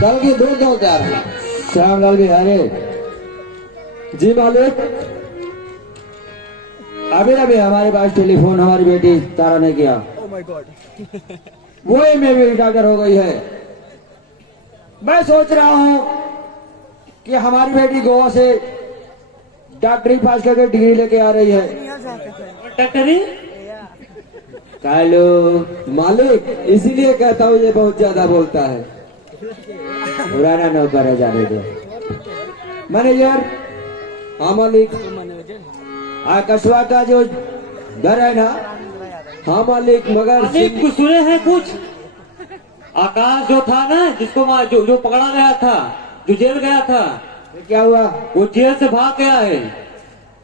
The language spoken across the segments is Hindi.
कल की दूध दो यार। श्यामलाल बिहारी जी मालिक, अभी अभी हमारे पास टेलीफोन हमारी बेटी तारा ने किया। वो ही में भी डॉक्टर हो गई है। मैं सोच रहा हूं कि हमारी बेटी गोवा से डॉक्टरी पास करके डिग्री लेके आ रही है। डॉक्टरी कालो मालिक इसीलिए कहता हूँ ये बहुत ज्यादा बोलता है। पुराना नौकर है, जाने दो। मैनेजर, हाँ मालिक। कस्बा का जो घर है ना, हाँ मालिक, मगर मालिक कुछ सुने हैं कुछ? आकाश जो था ना, जिसको जो पकड़ा गया था, जो जेल गया था, क्या हुआ? वो जेल से भाग गया है।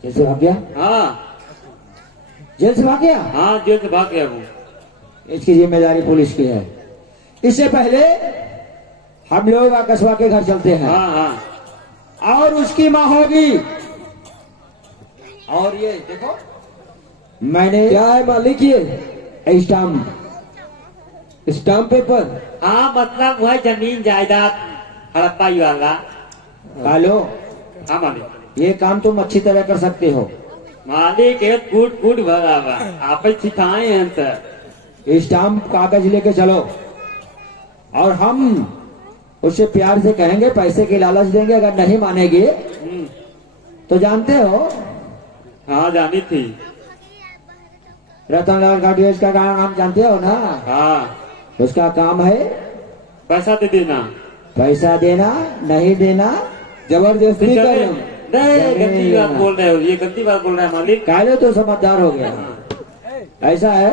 जेल से भाग गया? हाँ जेल से भाग गया? हाँ, जेल से भाग गया वो। इसकी जिम्मेदारी पुलिस की है। इससे पहले हम लोग कस्बा के घर चलते हैं। हाँ हाँ। और उसकी माँ होगी। और ये देखो मैंने क्या है मालिक, ये स्टाम्प पेपर। हाँ, मतलब वह जमीन जायदाद हड़प्पा वाला। हेलो, हाँ मालिक। ये काम तुम अच्छी तरह कर सकते हो। मालिक एक फूट फूट भरा हुआ, आप सिखाए हैं सर। स्टाम्प कागज लेके चलो और हम उससे प्यार से कहेंगे, पैसे की लालच देंगे। अगर नहीं मानेगी तो जानते हो, हाँ जानी थी। रतनलाल गाडवेज का नाम जानते हो ना? हाँ, उसका काम है पैसा दे देना। पैसा देना, नहीं देना जबरदस्ती नहीं, कर। गलती बात बोल रहे हो, ये गलती बात बोल रहा है मालिक। काले तो समझदार हो गया। ऐसा है,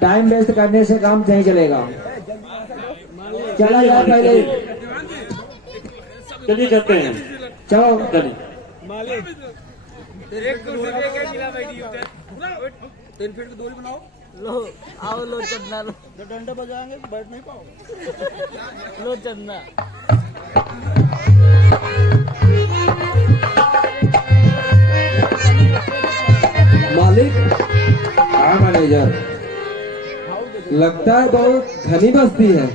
टाइम वेस्ट करने से काम नहीं चलेगा। चला जाए पहले, चलिए चलते हैं। चलो चलिए। लो आओ, लो चंदा लो। डंडा बजाएंगे तो बैठ नहीं पाओ। लो चंदा। मालिक हाँ मैनेजर, लगता है बहुत घनी बस्ती है।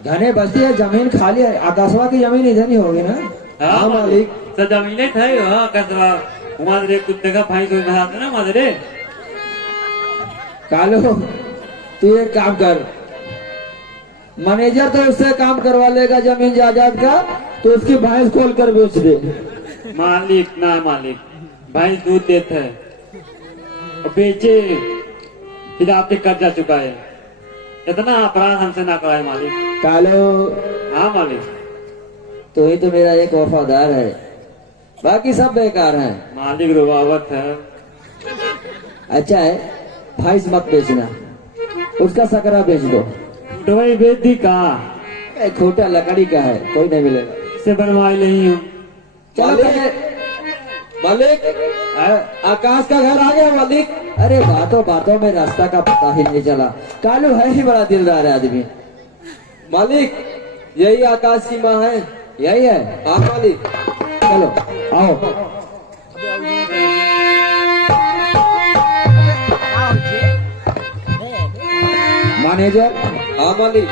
घने बस्ती है, जमीन खाली है। आकाशवा की जमीन इधर ही होगी ना? हाँ मालिक। सर जमीने थे कसवा मादरे कुत्ते का भाई कोई नहा ना मादरे। कालो, तू एक काम कर, मैनेजर तो उससे काम करवा लेगा जमीन जायदाद का, तो उसकी भैंस खोल कर बेच दे। मालिक ना मालिक, भाई दूध देते है और बेचे, फिर आपने कर्जा चुकाए। इतना अपराध हमसे ना कराए मालिक। कालो, हाँ मालिक। तो ही तो मेरा एक वफादार है, बाकी सब बेकार हैं। मालिक रुबावत है। अच्छा है, भैंस मत बेचना, उसका सकरा बेच दो। दवाई बेच दी कहा? खोटा लकड़ी का है, कोई नहीं मिलेगा। से बनवाई नहीं हूँ। चलो मालिक आकाश का घर आ गया मालिक। अरे बातों बातों में रास्ता का पता ही नहीं चला। कालू है ही बड़ा दिलदार आदमी। मालिक यही आकाश की माँ है। यही है? हाँ मालिक। चलो आओ। मैनेजर, हाँ मालिक।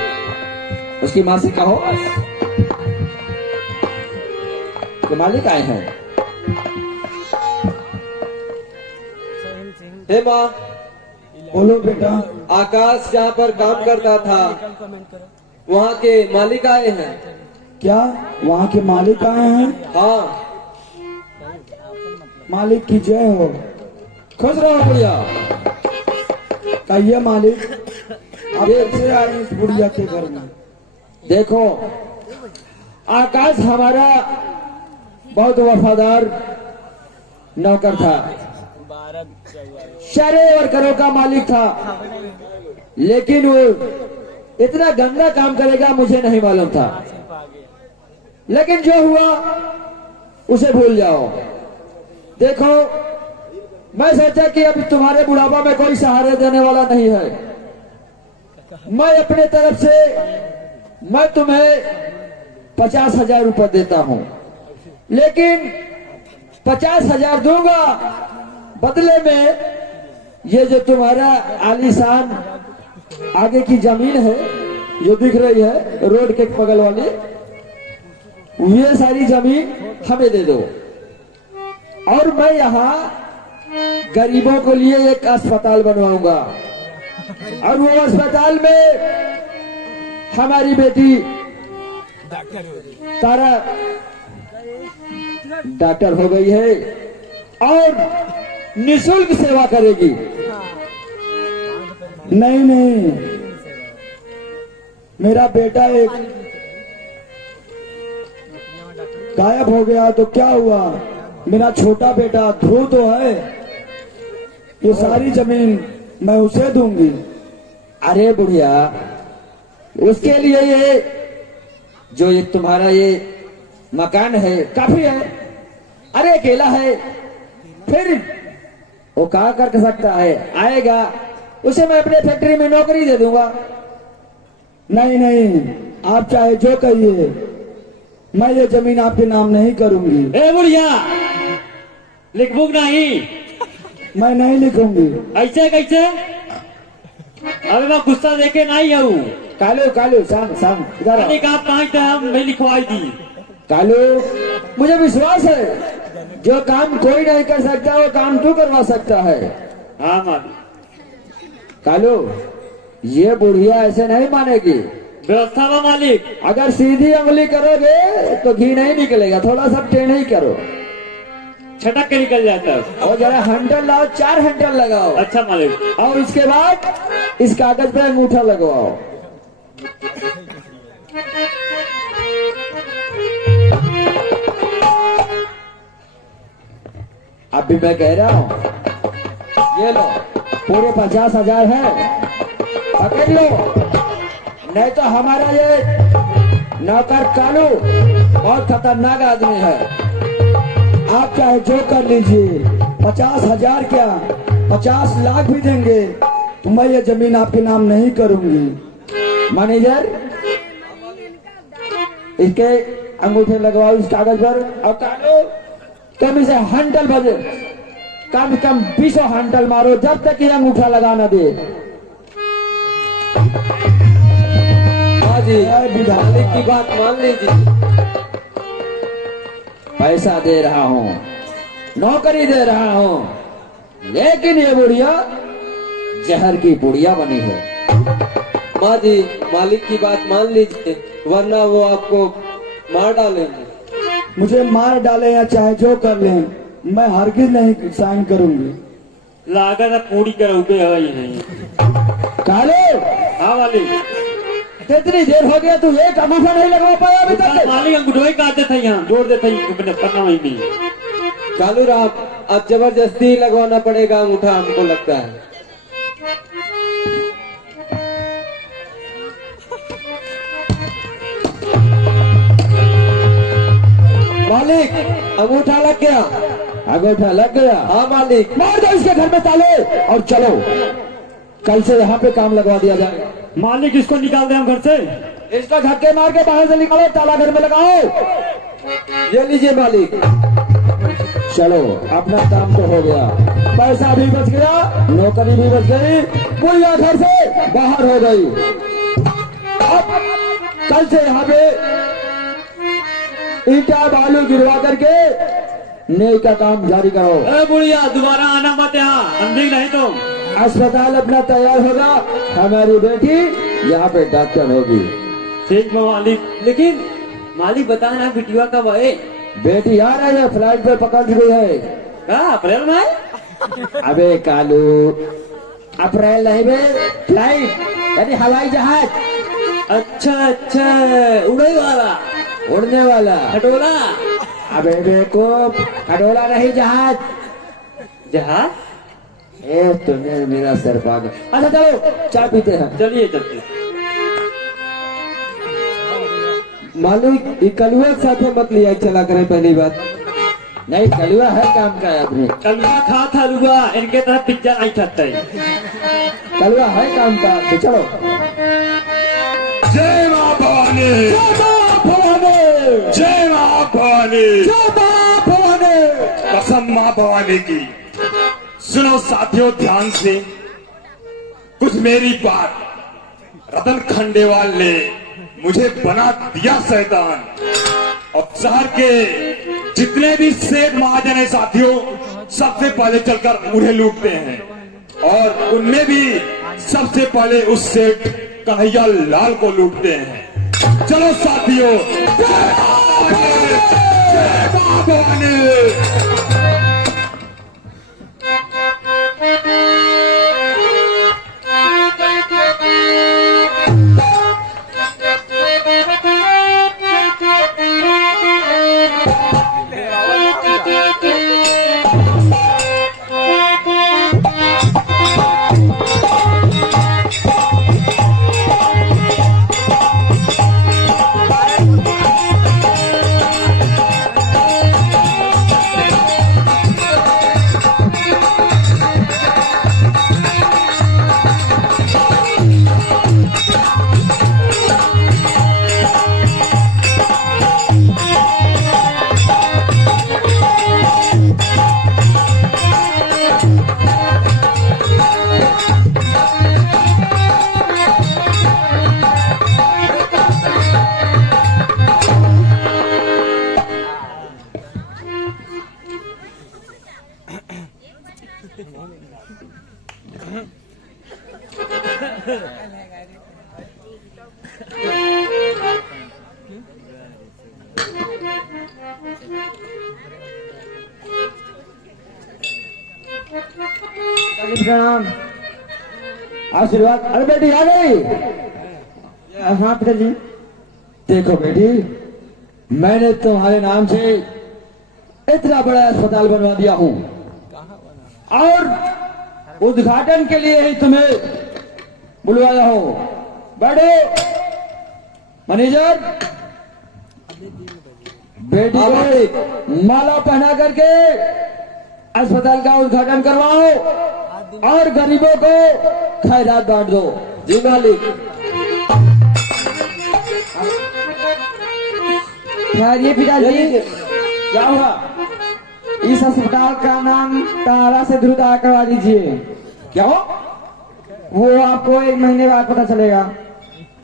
उसकी माँ से कहो कि मालिक आए हैं। हे माँ, बोलो बेटा। आकाश जहाँ पर काम करता था वहाँ के मालिक आए हैं। क्या वहाँ के मालिक आए हैं? हाँ मालिक की जय हो। खुश रहो भैया। कहिए मालिक, आप कैसे आए इस बुढ़िया के घर में? देखो, आकाश हमारा बहुत वफादार नौकर था, सारे वर्करों का मालिक था, लेकिन वो इतना गंदा काम करेगा मुझे नहीं मालूम था। लेकिन जो हुआ उसे भूल जाओ। देखो, मैं सोचा कि अब तुम्हारे बुढ़ापा में कोई सहारा देने वाला नहीं है। मैं अपने तरफ से मैं तुम्हें 50,000 रुपये देता हूं, लेकिन 50,000 दूंगा, बदले में ये जो तुम्हारा आलीशान आगे की जमीन है जो दिख रही है रोड के बगल वाली, ये सारी जमीन हमें दे दो और मैं यहाँ गरीबों के लिए एक अस्पताल बनवाऊंगा और वो अस्पताल में हमारी बेटी तारा डॉक्टर हो गई है और निःशुल्क सेवा करेगी। नहीं नहीं, मेरा बेटा एक गायब हो गया तो क्या हुआ? मेरा छोटा बेटा ध्रुव तो है, ये सारी जमीन मैं उसे दूंगी। अरे बुढ़िया, उसके लिए ये जो ये तुम्हारा ये मकान है काफी है। अरे अकेला है, फिर वो क्या कर सकता है? आएगा उसे मैं अपने फैक्ट्री में नौकरी दे दूंगा। नहीं नहीं, आप चाहे जो कहिए, मैं ये जमीन आपके नाम नहीं करूंगी। ए बुढ़िया, लिखबुक नहीं, मैं नहीं लिखूंगी। ऐसे कैसे? अबे मैं गुस्सा देके नहीं हूँ। कालू कालू शाम शाम इधर आओ। आप कहाँ थे? हम मैं लिखवाई दी। कालू, मुझे विश्वास है जो काम कोई नहीं कर सकता वो काम तू करवा सकता है। हाँ मालिक। कालू, ये बुढ़िया ऐसे नहीं मानेगी। व्यवस्था बा मालिक। अगर सीधी उंगली करोगे तो घी नहीं निकलेगा, थोड़ा सा टेढ़ ही करो छटक के निकल जाता है। और जरा हैंडल लाओ, 4 हैंडल लगाओ अच्छा मालिक। और उसके बाद इस कागज पे अंगूठा लगवाओ। अब भी मैं कह रहा हूं, ये लो पूरे 50,000 है, पकड़ लो, नहीं तो हमारा ये नौकर कालू बहुत खतरनाक आदमी है। आप चाहे जो कर लीजिए, 50,000 क्या 50 लाख भी देंगे तो मैं ये जमीन आपके नाम नहीं करूंगी। मैनेजर, इसके अंगूठे लगवाओ इस कागज पर। और कालू, तुम इसे हैंडल बजे कम से कम 20 हैंडल मारो जब तक ये अंगूठा लगाना दे। हाँ जी, मालिक की बात मान लीजिए। पैसा दे रहा हूँ, नौकरी दे रहा हूँ, लेकिन ये बुढ़िया जहर की बुढ़िया बनी है। माँ जी, मालिक की बात मान लीजिए, वरना वो आपको मार डालेंगे। मुझे मार डाले या चाहे जो कर लें, मैं हरगिज नहीं साइन करूंगी। लागत है पूरी करोगे है ही नहीं। कालू, हाँ मालिक। कितनी देर हो गया तू एक अंगूठा नहीं लगवा पाया अभी तक? मालिक अंगूठो ही काटते थे, यहाँ जोड़ देते ही पन्ना वहीं भी। कालू राम, अब जबरदस्ती लगवाना पड़ेगा अंगूठा, हमको लगता है। मालिक, अंगूठा लग गया। अंगूठा लग गया? हाँ मालिक। मार दो इसके घर में ताले और चलो, कल से यहाँ पे काम लगवा दिया जाएगा। मालिक इसको निकाल दे हम घर से। इसका धक्के मार के बाहर से निकालो, ताला घर में लगाओ। ये लीजिए मालिक। चलो, अपना काम तो हो गया, पैसा भी बच गया, नौकरी भी बच गई, बुढ़िया घर से बाहर हो गई। अब कल से यहाँ पे ईटा बालू गिरवा करके नई का काम जारी करो। ए बुढ़िया, दोबारा आना मत यहाँ, अंधी नहीं तो। अस्पताल अपना तैयार होगा, हमारी बेटी यहाँ पे डॉक्टर होगी। ठीक है मालिक। लेकिन मालिक बताना बिटिया कब आए? बेटी आ रही है, फ्लाइट पे पकड़ गई है। क्या अप्रैल में? अबे कालू, अप्रैल नहीं बे, फ्लाइट यानी हवाई जहाज। अच्छा अच्छा, उड़े वाला, उड़ने वाला खटोला। अबे बेवकूफ, खटोला नहीं, जहाज। जहाज? ए तुम्हें मेरा सर पागल। अच्छा चलो चाय पीते हैं। चलिए चलते। मालिक, ये कलुआ के साथ मत लिया चला करें पहली बात। नहीं, कलुआ है काम का आदमी, कलुआ खा था लुआ, इनके तरह पिज्जा नहीं खाता है। कलुआ है काम का, तो चलो। जय मां भवानी, जय मां भवानी, जय मां भवानी, जय मां भवानी। कसम मां भवानी की। सुनो साथियों ध्यान से, कुछ मेरी बात रतन खंडेवाल ने मुझे बना दिया शैतान। और शहर के जितने भी सेठ महाजन है साथियों, सबसे पहले चलकर उन्हें लूटते हैं और उनमें भी सबसे पहले उस सेठ कन्हैया लाल को लूटते हैं। चलो साथियों, जय मां भवानी। प्रणाम, आशीर्वाद। अरे बेटी आ गई? हाँ पिताजी। देखो बेटी, मैंने तुम्हारे नाम से इतना बड़ा अस्पताल बनवा दिया हूँ और उद्घाटन के लिए ही तुम्हें बुलवाया हूँ। बैठो मैनेजर, बेटी को माला पहना करके अस्पताल का उद्घाटन करवाओ और गरीबों को खैरात बांट दो। जी मालिक। ये पिताजी, क्या हुआ? इस अस्पताल का नाम तारा से ध्रुता करवा दीजिए। क्यों? वो आपको 1 महीने बाद पता चलेगा।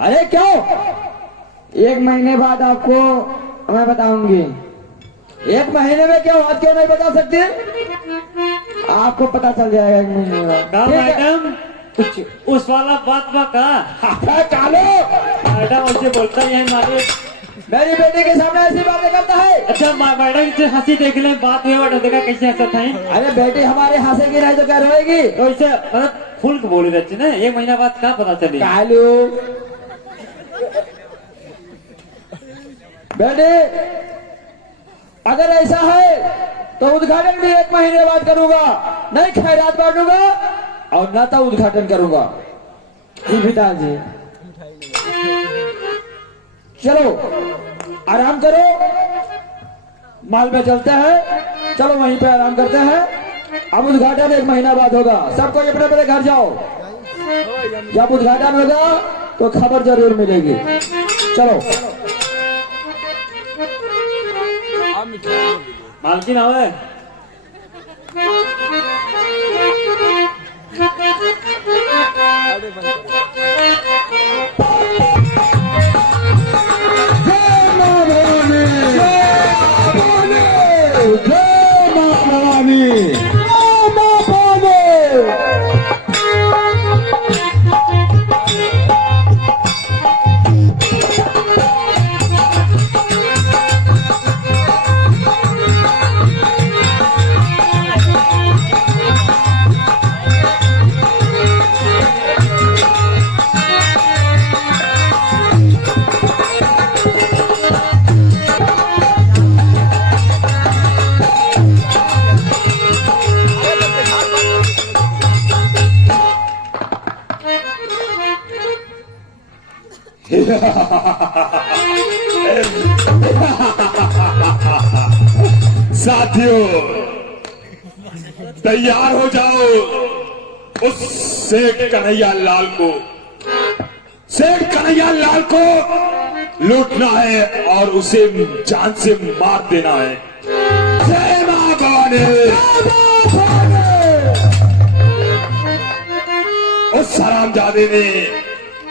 अरे क्यों? 1 महीने बाद आपको मैं बताऊंगी। 1 महीने में क्यों? आज क्यों नहीं बता सकते? आपको पता चल जाएगा 1 महीने बाद। का मैडम कुछ उस वाला बात का कालो, मैडम ऐसे बोलता ही है मालिक। मेरी बेटी के सामने ऐसी बातें करता है। अच्छा मैडम से हंसी देख ले, बात हुई और देखा कैसे हंसत है। अरे बेटी हमारे हंसेगी नहीं तो क्या रोएगी? तो ऐसे मतलब फुल बोली रहती ना, 1 महीना बाद क्या पता चली। कालू बेटी, अगर ऐसा है तो उद्घाटन भी 1 महीने बाद करूंगा, नहीं खैरात बांटूंगा और ना तो उद्घाटन करूंगा। पिताजी चलो आराम करो, माल में चलते हैं। चलो वहीं पे आराम करते हैं। अब उद्घाटन 1 महीना बाद होगा। सबको अपने अपने घर जाओ। जब उद्घाटन होगा तो खबर जरूर मिलेगी। चलो मालकिन आवे। साथियों तैयार हो जाओ, उस सेठ कन्हैया लाल को लूटना है और उसे जान से मार देना है। जय मां भवानी। उस हरामजादे ने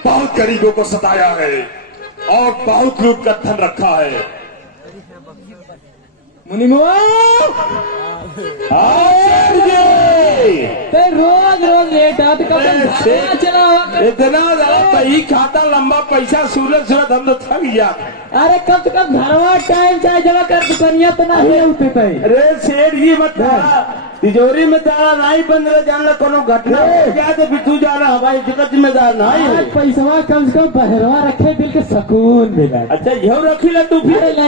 बहुत गरीबों को सताया है और बहुत लूट कर धन रखा है। मुनिमुआ रोज रोज लेट आते कब चला इतना ज्यादा ही खाता लंबा पैसा सूरत सूरत हम तो थक गया। अरे कब से कब घरवा टाइम चाहे जमा कर दुकानिया तो ना ही उठते थे। अरे सेठ जी मत तिजोरी में ताला नहीं बंद रहे जान ला कोनो घटना हो गया तो फिर तू जाना हमारी जगह जिम्मेदार नहीं है। पैसा कम से कम बहरवा रखे दिल के सुकून मिला। अच्छा यह रखी ले तू फिर ले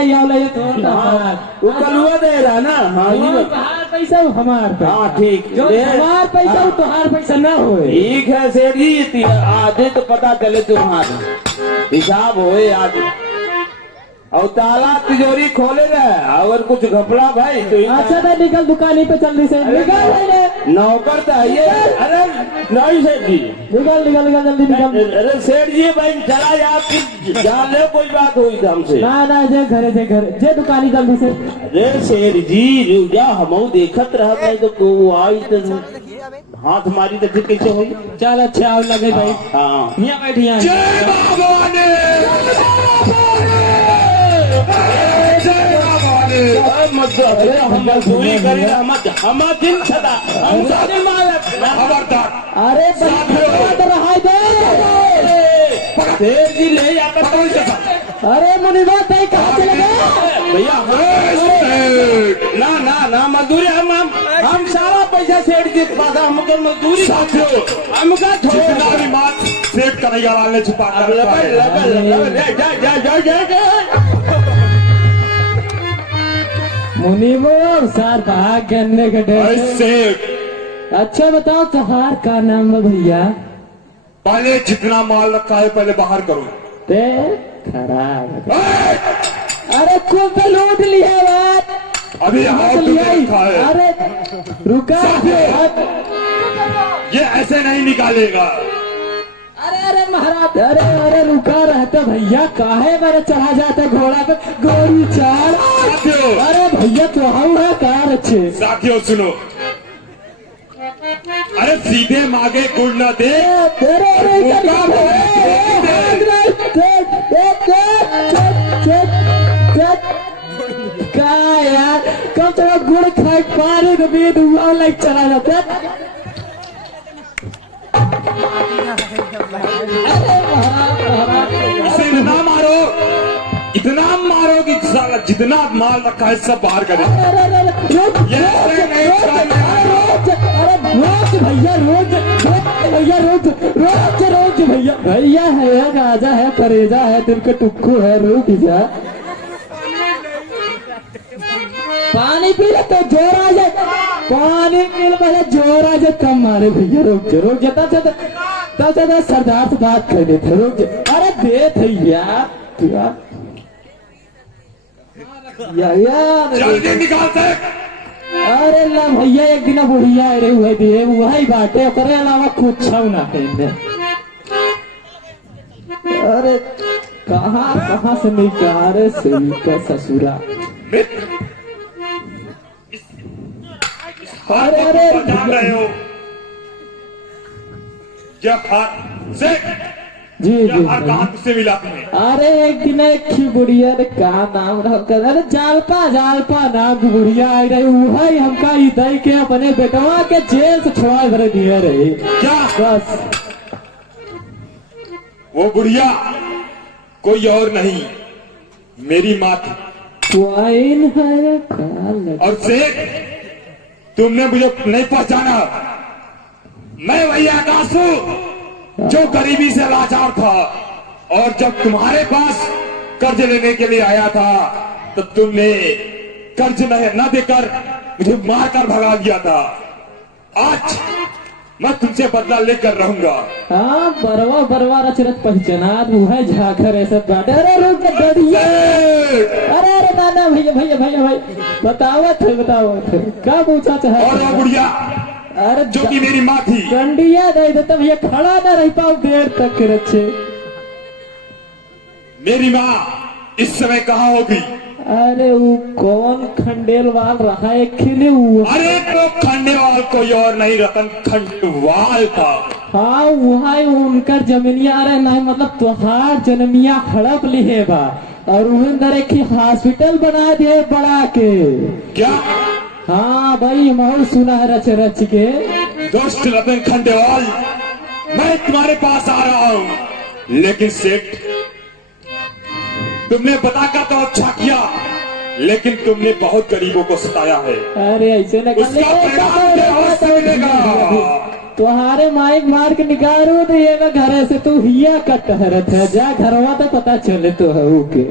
वो कलुआ दे रहा ना। हाँ तुम्हार पैसा हमार हाँ ठीक जो हमार पैसा वो तुम्हार पैसा ना हो। ठीक है सेठ जी आधे तो पता चले तुम्हारा हिसाब होए आज और ताला तिजोरी खोले रहे अगर कुछ घपला भाई तो अच्छा तो निकल दुकानी पे जल्दी से निकल नौकर तो है। अरे नहीं सेठ जी निकल निकल निकल जल्दी निकल। अरे सेठ जी भाई चला आप जान ले कोई बात हुई था हमसे ना ना जे घरे जे दुकानी जल्दी से। अरे सेठ जी रुजा हम देखत रहा भाई तो आई तो हाथ मारी तो फिर कैसे हुई। चल अच्छा लगे भाई। हाँ यहाँ बैठी यहाँ जय भवानी, जय भवानी। हम मजदूरी करी हम दिन सदा हम सारे मालक खबरदार, अरे रहा दे सेठ जी ले जाकर। अरे मुनिवा भाई कहाँ चले गए भैया ना ना ना मजदूरी हम सारा पैसा सेठ जी के पास हमको मजदूरी साथियों, हमका जितना भी मात सेठ कन्हैया लाल ने छुपा कर रखा है। मुनिवो सार भाग गन्ने के अरे डर। सेठ, अच्छा बताओ तुम्हार का नाम है भैया। पहले जितना माल रखा है पहले बाहर करो। ते खराब अरे को तो लूट लिया बात अभी हाथ रखा है। अरे रुका ये ऐसे नहीं निकालेगा। अरे अरे महाराज अरे अरे रुका रहता भैया काहे मेरे चढ़ा जाते घोड़ा पे गोरी चार। साथियों, अरे भैया तो हम है कार अच्छे। साथियों सुनो, अरे सीधे मांगे गुड़ न दे। तेरे क्या यार कम से कम गुड़ खाए पानी को भी हुआ लाइक चला जाता। इसे इतना मारो कि साला जितना माल रखा है सब बाहर करे। ये ऐसे नहीं चलेगा। रोज भैया रोज भैया रोज रोज रोज भैया भैया है राजा है करेजा है दिल के टुक्कू है रुक जा। पानी पी ले तो जोर आ जाए पानी पी ले पहले जोर आ जाए कम मारे भैया रोक जाता सरदार से बात कर देते रुक जा। अरे दे थे यार यार जल्दी निकालते। अरे ला भैया एक दिन बुढ़िया अरे हुए दिए वही बाटे करे अलावा कुछ ना कहते। अरे कहाँ से निकाले सही का ससुरा। अरे अरे जान रहे हो जब हाथ से जी जी कहाँ तुझसे मिला तुम्हें। अरे एक दिन एक की बुढ़िया ने कहा नाम रखा अरे जालपा नाम की बुढ़िया आई रही वही हमका इधर के अपने बेटवा के जेल से छुड़ा भरे दिए रही। क्या बस वो बुढ़िया कोई और नहीं मेरी माँ थी। स्वाइन है काल और सेठ तुमने मुझे नहीं पहचाना। मैं वही आकाश हूँ जो गरीबी से लाचार था और जब तुम्हारे पास कर्ज लेने के लिए आया था तो तुमने कर्ज न देकर मुझे मारकर भगा दिया था। आज मैं तुमसे बदला लेकर रहूंगा। हाँ बरवा रचरत पहचाना वो है झाकर ऐसा बात। अरे रुक बढ़िया अरे अरे नाना भैया भाई बताओ थे क्या पूछा चाहे। और वो बुढ़िया अरे जो कि मेरी माँ थी कंडिया दे देता भैया खड़ा ना रह पाओ देर तक रचे। मेरी माँ इस समय कहाँ होगी। अरे वो कौन खंडेलवाल रहा है खेले वो? अरे तो खंडेवाल कोई और नहीं, रतन खंडेवाल था। हाँ वहाँ उनकर जमीनिया अरे नहीं मतलब तुहार जन्मिया हड़प ली है बा और उन्हें एक हॉस्पिटल बना दिए बड़ा के। क्या? हाँ भाई महल सुना है रच रच के। दोस्त रतन खंडेवाल, मैं तुम्हारे पास आ रहा हूँ, लेकिन सेठ तुमने बताकर तो अच्छा किया, लेकिन तुमने बहुत गरीबों को सताया है। अरे ऐसे न उसका परिणाम अवश्य मिलेगा। तुम्हारे माइक मार के निकालो दिएगा घर से, तू हिया का टहरत है, जा घरवा तो पता चले तो है के।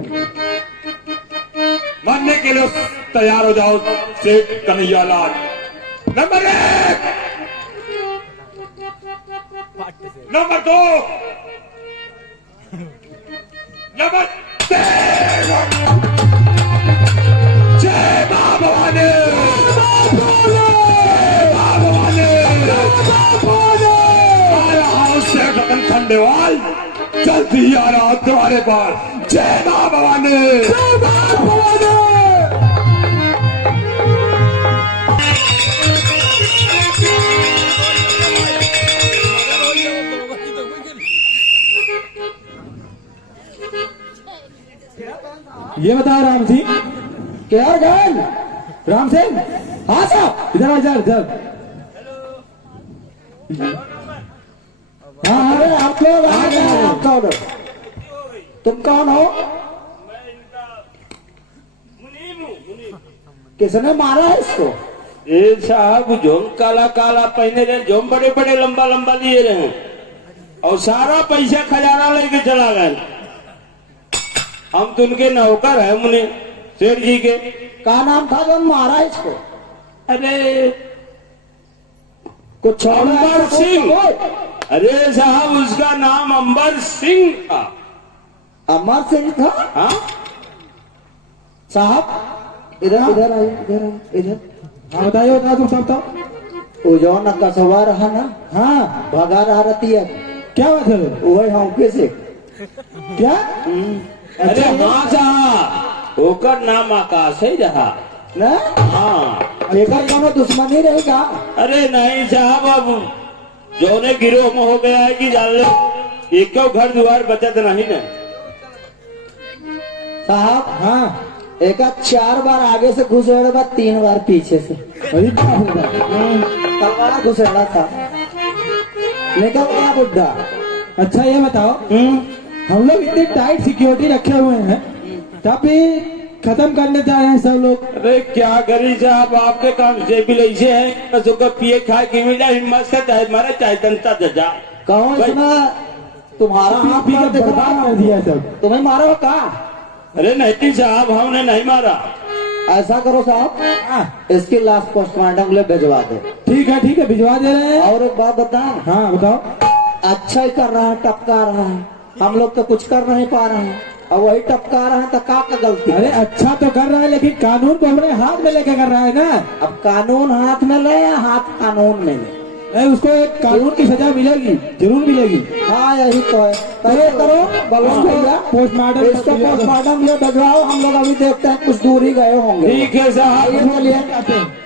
मरने के लिए तैयार हो जाओ सेठ कन्हैयालाल। Number 1, number 2, number 3। जय मां भवानी, मां भवानी। आ रहा हूं सेठ रतन खंडेवाल, जल्दी आ रहा हूं तुम्हारे पास। जय मां भवानी, जय मां भवानी। ये बताओ राम सिंह, क्या गन? राम सिंह, हाँ साहब। इधर आ, इधर इधर। हाँ अरे हाँ आप लोग आ गए हैं, आप कौन हो? तुम कौन हो? किसने मारा है इसको? ए साहब जोम काला काला पहने रहे, जोम बड़े बड़े लंबा लंबा लिए रहे और सारा पैसा खजाना लेके चला गए। हम तो उनके नौकर है मुने सेठ जी के। क्या नाम था जो मारा है इसको? अरे कुछ और अंबर सिंह। अरे साहब उसका नाम अंबर सिंह था। अमर सिंह था? हाँ साहब इधर इधर आइए, इधर आइए, इधर। हाँ बताइए, बताओ तुम सब। तो वो जो न कसवा रहा ना, हाँ भगा रहा रहती है, क्या बात है? वही हम कैसे? क्या? अरे हाँ साहब ओकर नाम आकाश ही रहा ना हाँ। एकर कोनो दुश्मनी रहेगा? अरे नहीं साहब अब जोने गिरोह में हो गया है कि जान लो एक घर द्वार बचत नहीं ना। साहब हाँ एक 4 बार आगे से घुसेड़ा बा, 3 बार पीछे से। वही बात होगा। तलवार घुसेड़ा था, निकल गया बुड्ढा। अच्छा ये बताओ, हम लोग इतनी टाइट सिक्योरिटी रखे हुए हैं तब भी खत्म करने जा रहे हैं सब लोग। अरे क्या करी साहब आपके काम से भी ऐसे हैं बस उसको पिए खाए की मिला हिम्मत से चाहे मारे चाहे जनता जजा। कहो इसमें तुम्हारा हाथ पी पर के दिख रहा बर्बाद कर है। दिया सब। तुम्हें मारा हो का? अरे नहीं साहब हमने नहीं मारा। ऐसा करो साहब, हाँ इसकी लाश पोस्टमार्टम के लिए भिजवा दो। ठीक है भिजवा दे रहे हैं। और एक बात बता, हाँ बताओ। अच्छा ही कर रहा है, टपका रहा है, हम लोग तो कुछ कर नहीं पा रहे हैं और वही टपका रहा है, तो का गलती? अरे अच्छा तो कर रहा है लेकिन कानून को अपने हाथ में लेके कर रहा है ना। अब कानून हाथ में ले या हाथ कानून में ले? नहीं, उसको एक कानून की सजा मिलेगी, जरूर मिलेगी। हाँ यही तो है। पहले करो बलवन भैया, पोस्टमार्टम इसको पोस्टमार्टम लिए भिजवाओ। हम लोग अभी देखते हैं, कुछ दूर ही गए होंगे। ठीक है साहब। आइए, चलिए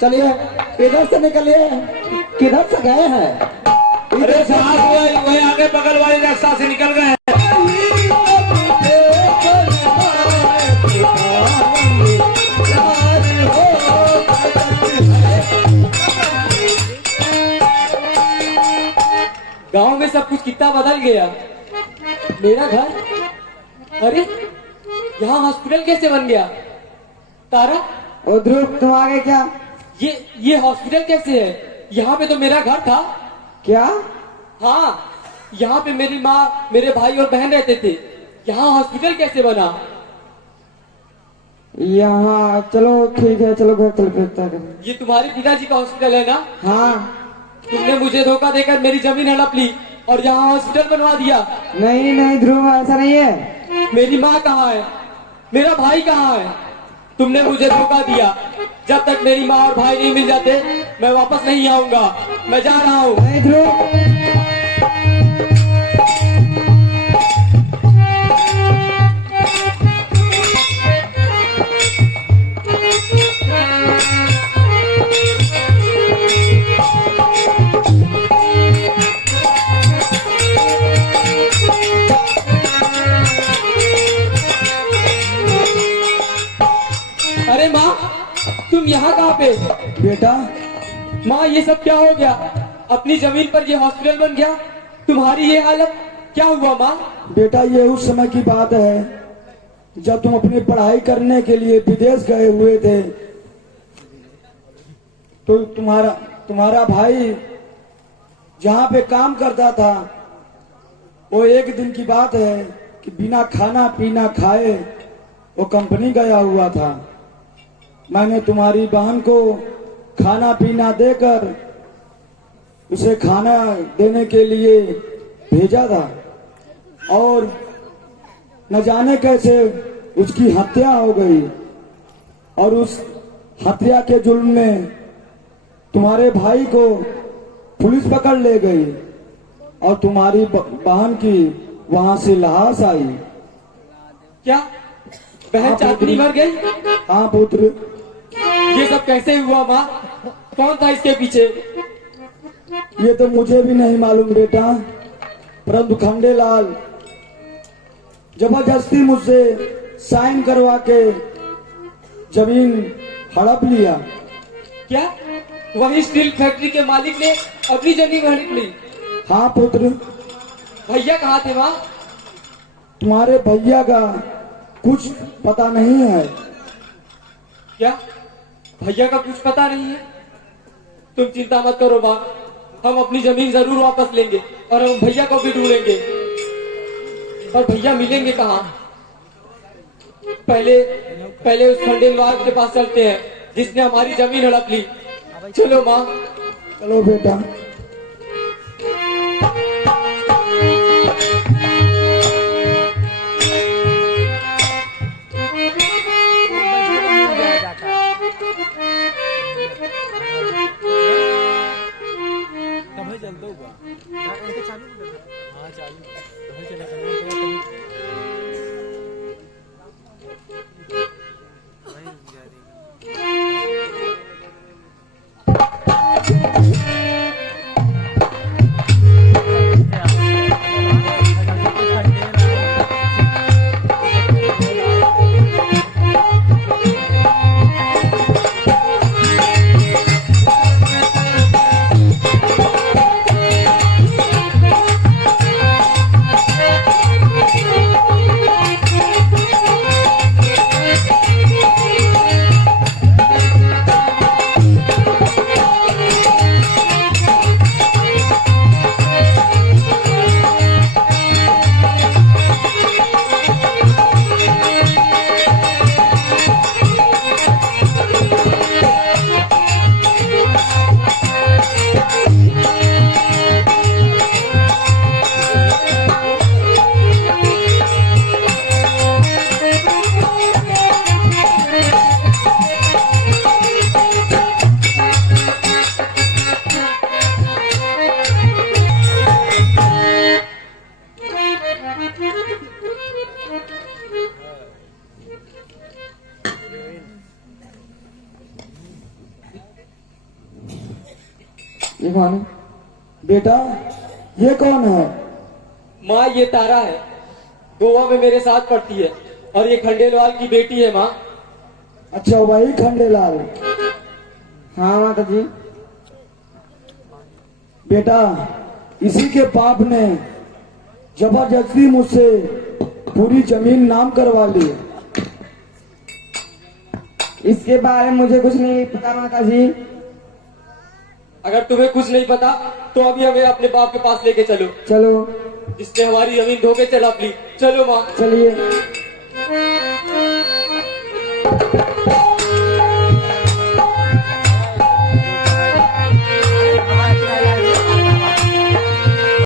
चलिए, इधर से निकलिए। किधर से गए हैं? अरे साहब वही आगे बगल वाली रास्ता से निकल गए हैं। गांव में सब कुछ कितना बदल गया। मेरा घर, अरे यहाँ हॉस्पिटल कैसे बन गया? तारा ओ ध्रुव, तुम आ गए क्या? ये हॉस्पिटल कैसे है? यहाँ पे तो मेरा घर था। क्या? हाँ, यहाँ पे मेरी माँ, मेरे भाई और बहन रहते थे। यहाँ हॉस्पिटल कैसे बना? यहाँ चलो ठीक है, चलो घर चल। ये तुम्हारे पिताजी का हॉस्पिटल है ना? हाँ। तुमने मुझे धोखा देकर मेरी जमीन हड़प ली और यहाँ हॉस्पिटल बनवा दिया। नहीं नहीं ध्रुव, ऐसा नहीं है। मेरी माँ कहाँ है? मेरा भाई कहाँ है? तुमने मुझे धोखा दिया। जब तक मेरी माँ और भाई नहीं मिल जाते मैं वापस नहीं आऊंगा। मैं जा रहा हूँ। नहीं ध्रुव, बेटा माँ ये सब क्या हो गया? अपनी जमीन पर ये हॉस्पिटल बन गया, तुम्हारी ये हालत क्या हुआ माँ? बेटा ये उस समय की बात है जब तुम अपनी पढ़ाई करने के लिए विदेश गए हुए थे, तो तुम्हारा भाई जहाँ पे काम करता था, वो एक दिन की बात है कि बिना खाना पीना खाए वो कंपनी गया हुआ था। मैंने तुम्हारी बहन को खाना पीना देकर उसे खाना देने के लिए भेजा था, और न जाने कैसे उसकी हत्या हो गई, और उस हत्या के जुर्म में तुम्हारे भाई को पुलिस पकड़ ले गई, और तुम्हारी बहन की वहां से लाश आई। क्या बहन चांदनी मर गई? हाँ पुत्र। ये सब कैसे हुआ माँ? कौन था इसके पीछे? ये तो मुझे भी नहीं मालूम बेटा, परंतु खंडेलाल जबरदस्ती मुझसे साइन करवा के जमीन हड़प लिया। क्या वही स्टील फैक्ट्री के मालिक ने अपनी जमीन हड़प ली? हाँ पुत्र। भैया कहाँ थे माँ? तुम्हारे भैया का कुछ पता नहीं है। क्या भैया का कुछ पता नहीं है? तुम चिंता मत करो माँ, हम अपनी जमीन जरूर वापस लेंगे और हम भैया को भी ढूंढेंगे। और भैया मिलेंगे कहाँ? पहले उस खंडेलवाल के पास चलते हैं जिसने हमारी जमीन हड़प ली। चलो माँ। चलो बेटा। ये कौन है? बेटा ये कौन है? माँ ये तारा है, गोवा में मेरे साथ पढ़ती है, और ये खंडेलवाल की बेटी है माँ। अच्छा वही खंडेलाल। हाँ माता जी। बेटा इसी के बाप ने जबरदस्ती मुझसे पूरी जमीन नाम करवा ली। इसके बारे में मुझे कुछ नहीं पता माता जी। अगर तुम्हें कुछ नहीं पता तो अभी हमें अपने बाप के पास लेके चलो, चलो। जिसने हमारी जमीन धोखे चला ली। चलो माँ। चलिए।